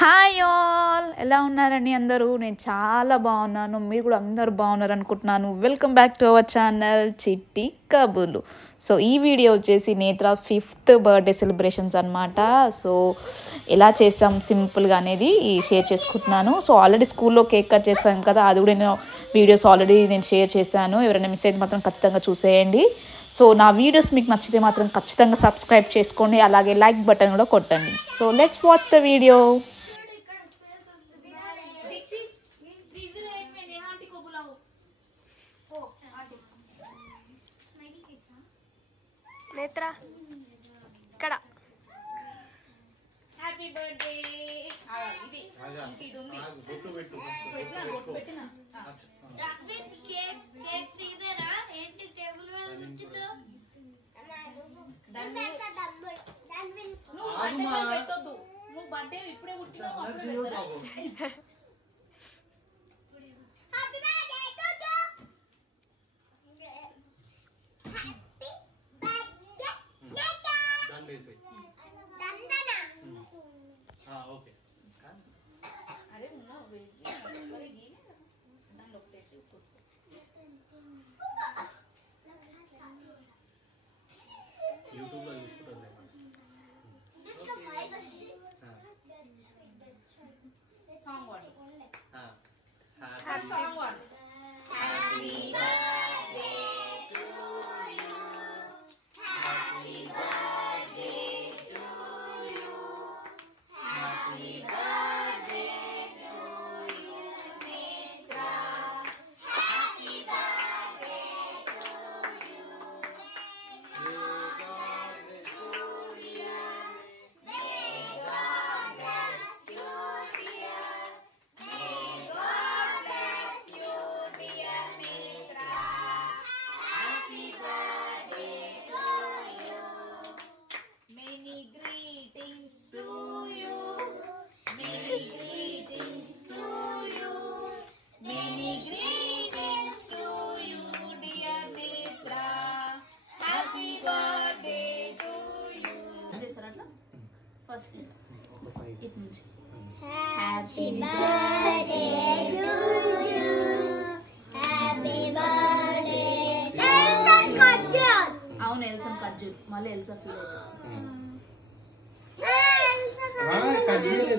Hi all, ఎలా ఉన్నారని అందరూ? నేను చాలా బాగున్నాను, మీరు కూడా అందరూ బాగున్నారు అనుకుంటున్నాను. Welcome back to our channel చిట్టి కబుర్లు. సో ఈ వీడియో వచ్చేసి నేత్ర 5th బర్త్డే సెలబ్రేషన్స్ అనమాట. సో ఎలా చేసాం సింపుల్గా అనేది షేర్ చేసుకుంటున్నాను. సో ఆల్రెడీ స్కూల్లో కేక్ కట్ చేశాను కదా, అది కూడా నేను వీడియోస్ ఆల్రెడీ నేను షేర్ చేశాను. ఎవరైనా మిస్ అయితే మాత్రం ఖచ్చితంగా చూసేయండి. సో నా వీడియోస్ మీకు నచ్చితే మాత్రం ఖచ్చితంగా సబ్స్క్రైబ్ చేసుకోండి, అలాగే లైక్ బటన్ కూడా కొట్టండి. So let's watch the video. నేత్ర ఇక్కడ హ్యాపీ బర్త్డే. ఇది ఇది ఉంది, బొట్టు పెట్టు పెట్టినా బొట్టు పెట్టినా. కేక్ కేక్ తీదరా ఏంటి టేబుల్ మీద కూర్చుంటూ నువ్వు బర్త్డే పెట్టొద్దు, నువ్వు బర్త్డే ఇప్పుడే పుట్టినావు అప్పుడే పెడతారా? ఫస్ట్ ఇట్ నుంచి happy birthday to you, happy birthday. ఎల్సన్ కజ్జూర్, అవును ఎల్సన్ కజ్జూర్. మళ్ళీ ఎల్సా ఫీల్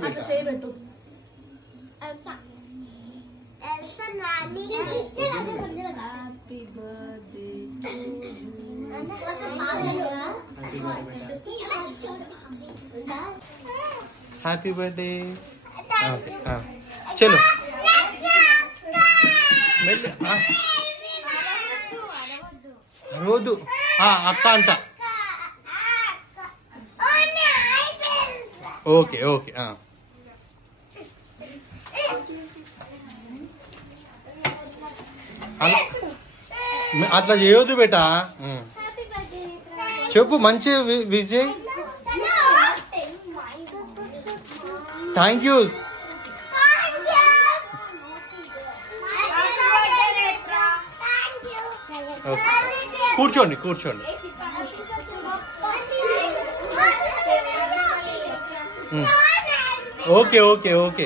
అట్లా చేయబెట్టు. ఎల్సన్ రాణి happy birthday to you. Happy birthday. చలో రోజు అక్క అంట. ఓకే ఓకే అట్లా చేయొద్దు బేటా. చెప్పు మంచి విజయ్. Thank you. కూర్చోండి కూర్చోండి. Okay okay okay.